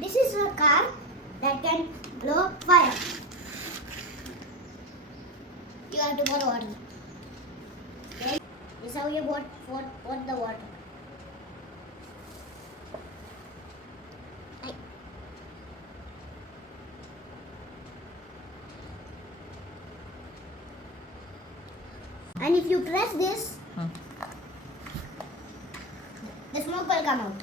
This is a car that can blow fire. You have to pour water. Okay? This is how you pour the water. And if you press this, the smoke will come out.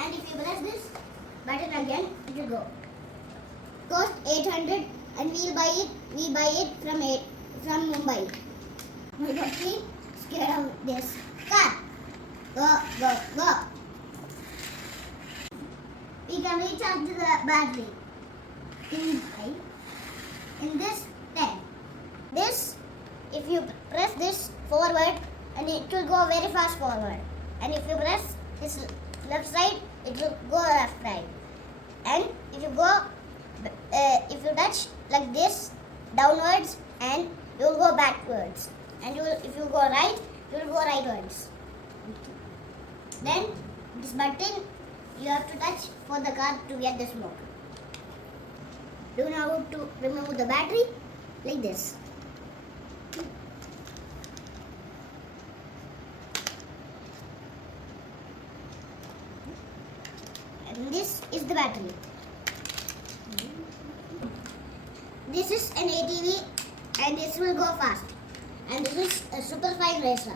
And if you press this button again, it will go. Cost 800 and we buy it from Mumbai. We got scared of this car. Go. We can recharge the battery in this tank. This, if you press this forward, and it will go very fast forward. And if you press this left side, it will go left side. And if you go, if you touch like this downwards, and you will go backwards. And if you go right, you will go rightwards. Then this button you have to touch for the car to get the smoke. You know how to remove the battery like this. And this is the battery. This is an ATV and this will go fast. And this is a super fine racer.